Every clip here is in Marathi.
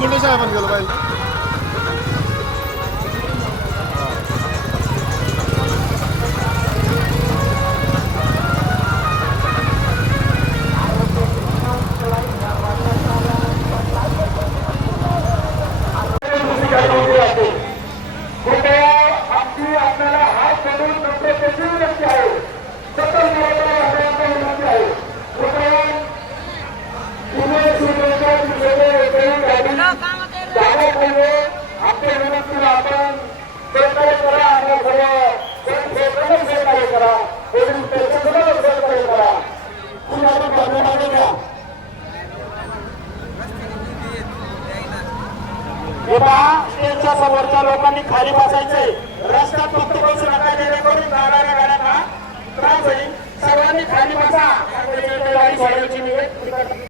गुंडे साहेबांनी गेलो पाहिजे जाण्यापूर्वी विनंतीला आपण सहकार्य करा आणि सर्व सहकार्य करा सहकार्य करा तुम्ही आपण हे पहा स्टेजच्या समोरच्या लोकांनी खाली बसायचे रस्त्यात फक्त बसू नका जेणेकरून जाणाऱ्या गाड्यांना त्रास होईल सर्वांनी खाली बसा गाडी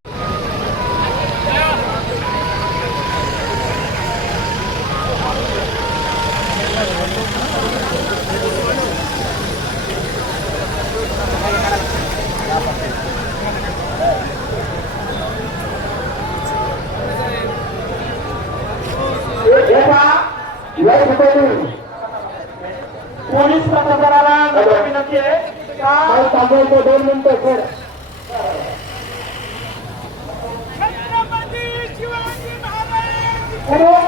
पोलीस प्रशासनाला नम्र विनंती आहे. का? दोन मिनिटं सर छत्रपती शिवाजी महाराज! पूर्व